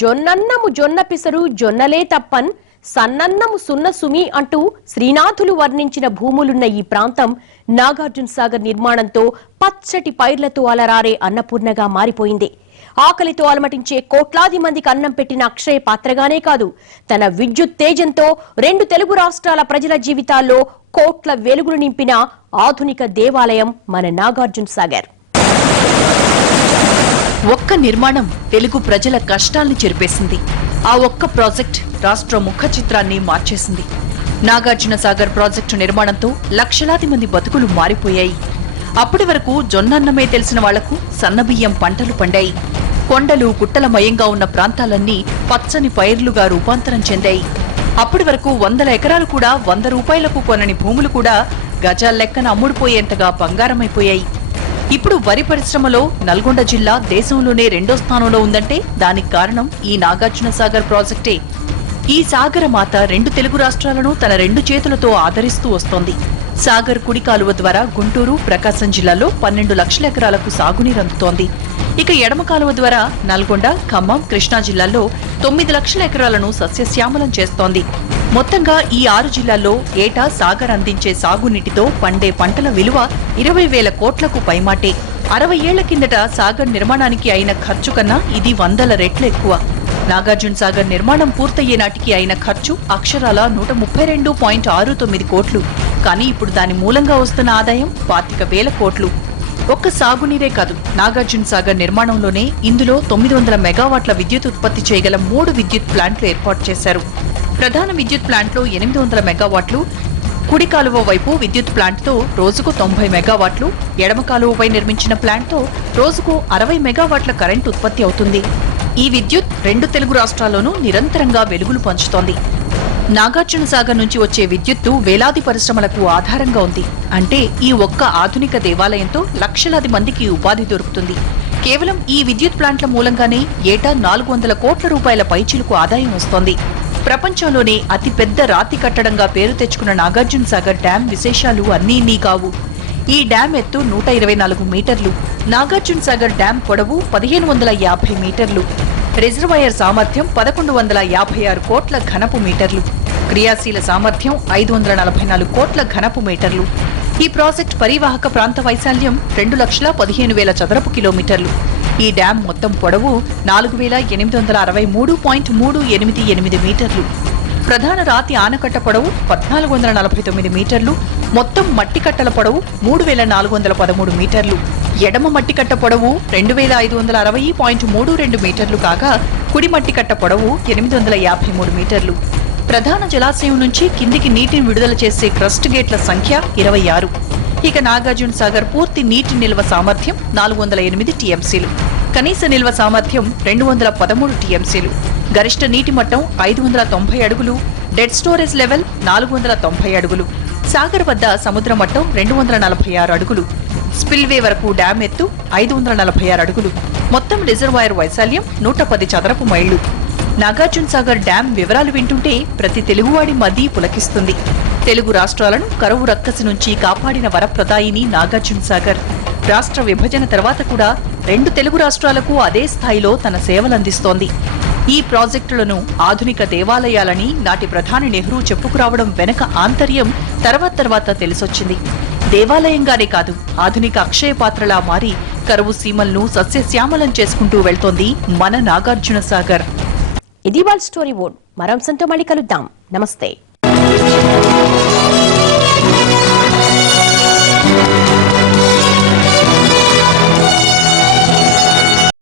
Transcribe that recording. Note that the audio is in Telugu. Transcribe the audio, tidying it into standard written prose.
జొన్నన్నము జొన్న పిసరు జొన్నలే తప్పన్ సన్నన్నము సున్న సుమి అంటూ శ్రీనాథులు వర్ణించిన భూములున్న ఈ ప్రాంతం నాగార్జున సాగర్ నిర్మాణంతో పచ్చటి పైర్లతో అలరారే అన్నపూర్ణగా మారిపోయింది. ఆకలితో అలమటించే కోట్లాది మందికి అన్నం పెట్టిన అక్షయ పాత్రగానే కాదు, తన విద్యుత్ తేజంతో రెండు తెలుగు రాష్ట్రాల ప్రజల జీవితాల్లో కోట్ల వెలుగులు నింపిన ఆధునిక దేవాలయం మన నాగార్జున సాగర్. ఒక్క నిర్మాణం తెలుగు ప్రజల కష్టాల్ని చెరిపేసింది. ఆ ఒక్క ప్రాజెక్ట్ రాష్ట్ర ముఖ చిత్రాన్ని మార్చేసింది. నాగార్జున సాగర్ ప్రాజెక్టు నిర్మాణంతో లక్షలాది మంది బతుకులు మారిపోయాయి. అప్పటి వరకు జొన్నన్నమే తెలిసిన వాళ్లకు సన్నబియ్యం పంటలు పండాయి. కొండలు గుట్టలమయంగా ఉన్న ప్రాంతాలన్నీ పచ్చని పైర్లుగా రూపాంతరం చెందాయి. అప్పటి వరకు 100 ఎకరాలు కూడా 100 రూపాయలకు కొనని భూములు కూడా గజాల లెక్కన అమ్ముడుపోయేంతగా బంగారమైపోయాయి. ఇప్పుడు వరి పరిశ్రమలో నల్గొండ జిల్లా దేశంలోనే 2వ స్థానంలో ఉందంటే దానికి కారణం ఈ నాగార్జున సాగర్ ప్రాజెక్టే. ఈ సాగరమాత 2 తెలుగు రాష్ట్రాలను తన 2 చేతులతో ఆదరిస్తూ వస్తోంది. సాగర్ కుడి కాలువ ద్వారా గుంటూరు, ప్రకాశం జిల్లాలో 12 లక్షల ఎకరాలకు సాగునీరు అందుతోంది. ఇక ఎడమ కాలువ ద్వారా నల్గొండ, ఖమ్మం, కృష్ణా జిల్లాల్లో 9 లక్షల ఎకరాలను సస్యశ్యామలం చేస్తోంది. మొత్తంగా ఈ 6 జిల్లాల్లో ఏటా సాగర్ అందించే సాగునీటితో పండే పంటల విలువ 20,000 కోట్లకు పైమాటే. 60 ఏళ్ల కిందట సాగర్ నిర్మాణానికి అయిన ఖర్చు కన్నా ఇది 100 రెట్లు ఎక్కువ. నాగార్జున సాగర్ నిర్మాణం పూర్తయ్యే నాటికి అయిన ఖర్చు అక్షరాల 132.69 కోట్లు. కానీ ఇప్పుడు దాని మూలంగా వస్తున్న ఆదాయం 25,000 కోట్లు. ఒక్క సాగునీరే కాదు, నాగార్జున సాగర్ నిర్మాణంలోనే ఇందులో 900 మెగావాట్ల విద్యుత్ ఉత్పత్తి చేయగల 3 విద్యుత్ ప్లాంట్లు ఏర్పాటు చేశారు. ప్రధాన విద్యుత్ ప్లాంట్లో 800 మెగావాట్లు, కుడి కాలువ వైపు విద్యుత్ ప్లాంట్తో రోజుకు 90 మెగావాట్లు, ఎడమ కాలువపై నిర్మించిన ప్లాంట్తో రోజుకు 60 మెగావాట్ల కరెంటు ఉత్పత్తి అవుతుంది. ఈ విద్యుత్ 2 తెలుగు రాష్ట్రాల్లోనూ నిరంతరంగా వెలుగులు పంచుతోంది. నాగార్జున సాగర్ నుంచి వచ్చే విద్యుత్తు వేలాది పరిశ్రమలకు ఆధారంగా ఉంది. అంటే ఈ ఒక్క ఆధునిక దేవాలయంతో లక్షలాది మందికి ఉపాధి దొరుకుతుంది. కేవలం ఈ విద్యుత్ ప్లాంట్ల మూలంగానే ఏటా 400 కోట్ల రూపాయల పైచిలుకు ఆదాయం వస్తోంది. ప్రపంచంలోనే అతిపెద్ద రాతి కట్టడంగా పేరు తెచ్చుకున్న నాగార్జున సాగర్ డ్యాం విశేషాలు అన్నీ కావు. ఈ డ్యాం ఎత్తు 124 మీటర్లు, నాగార్జున సాగర్ డ్యాం పొడవు 1550 మీటర్లు, రిజర్వాయర్ సామర్థ్యం 1156 కోట్ల ఘనపు మీటర్లు, క్రియాశీల సామర్థ్యం 544 కోట్ల ఘనపు మీటర్లు. ఈ ప్రాజెక్ట్ పరివాహక ప్రాంత వైశాల్యం 2,15,000 చదరపు కిలోమీటర్లు. ఈ డ్యాం మొత్తం పొడవు 4,863.388 మీటర్లు. ప్రధాన రాతి ఆనకట్ట పొడవు 1,449 మీటర్లు, మొత్తం మట్టి కట్టల పొడవు 3,413 మీటర్లు. ఎడమ మట్టి కట్ట పొడవు 2,560.32 మీటర్లు కాగా కుడి మట్టి కట్ట పొడవు 853 మీటర్లు. ప్రధాన జలాశయం నుంచి కిందికి నీటిని విడుదల చేసే క్రస్ట్ గేట్ల సంఖ్య 26. ఇక నాగార్జున సాగర్ పూర్తి నీటి నిల్వ సామర్థ్యం 408 టీఎంసీలు, కనీస నిల్వ సామర్థ్యం 213 టీఎంసీలు, గరిష్ట నీటి మట్టం 590 అడుగులు, డెడ్ స్టోరేజ్ లెవెల్ 490 అడుగులు, సాగర్ వద్ద సముద్ర మట్టం 246 అడుగులు, స్పిల్వే వరకు డ్యాం ఎత్తు 546 అడుగులు, మొత్తం రిజర్వాయర్ వైశాల్యం 110 చదరపు మైళ్లు. నాగార్జున సాగర్ డ్యాం వివరాలు వింటుంటే ప్రతి తెలుగువాడి మది పులకిస్తుంది. తెలుగు రాష్ట్రాలను కరువు రక్కసి నుంచి కాపాడిన వరప్రదాయిని నాగార్జున సాగర్. రాష్ట్ర విభజన తర్వాత కూడా 2 తెలుగు రాష్ట్రాలకు అదే స్థాయిలో తన సేవలందిస్తోంది. ఈ ప్రాజెక్టులను ఆధునిక దేవాలయాలని నాటి ప్రధాని నెహ్రూ చెప్పుకురావడం వెనక ఆంతర్యం తర్వాత తెలిసొచ్చింది. దేవాలయంగానే కాదు, ఆధునిక అక్షయ పాత్రలా మారి కరువు సీమలను సస్యశ్యామలం చేసుకుంటూ వెళ్తోంది మన నాగార్జున సాగర్. ఇది వాళ్ళ స్టోరీ బోర్డ్. మరో అంశంతో మళ్ళీ కలుద్దాం. నమస్తే.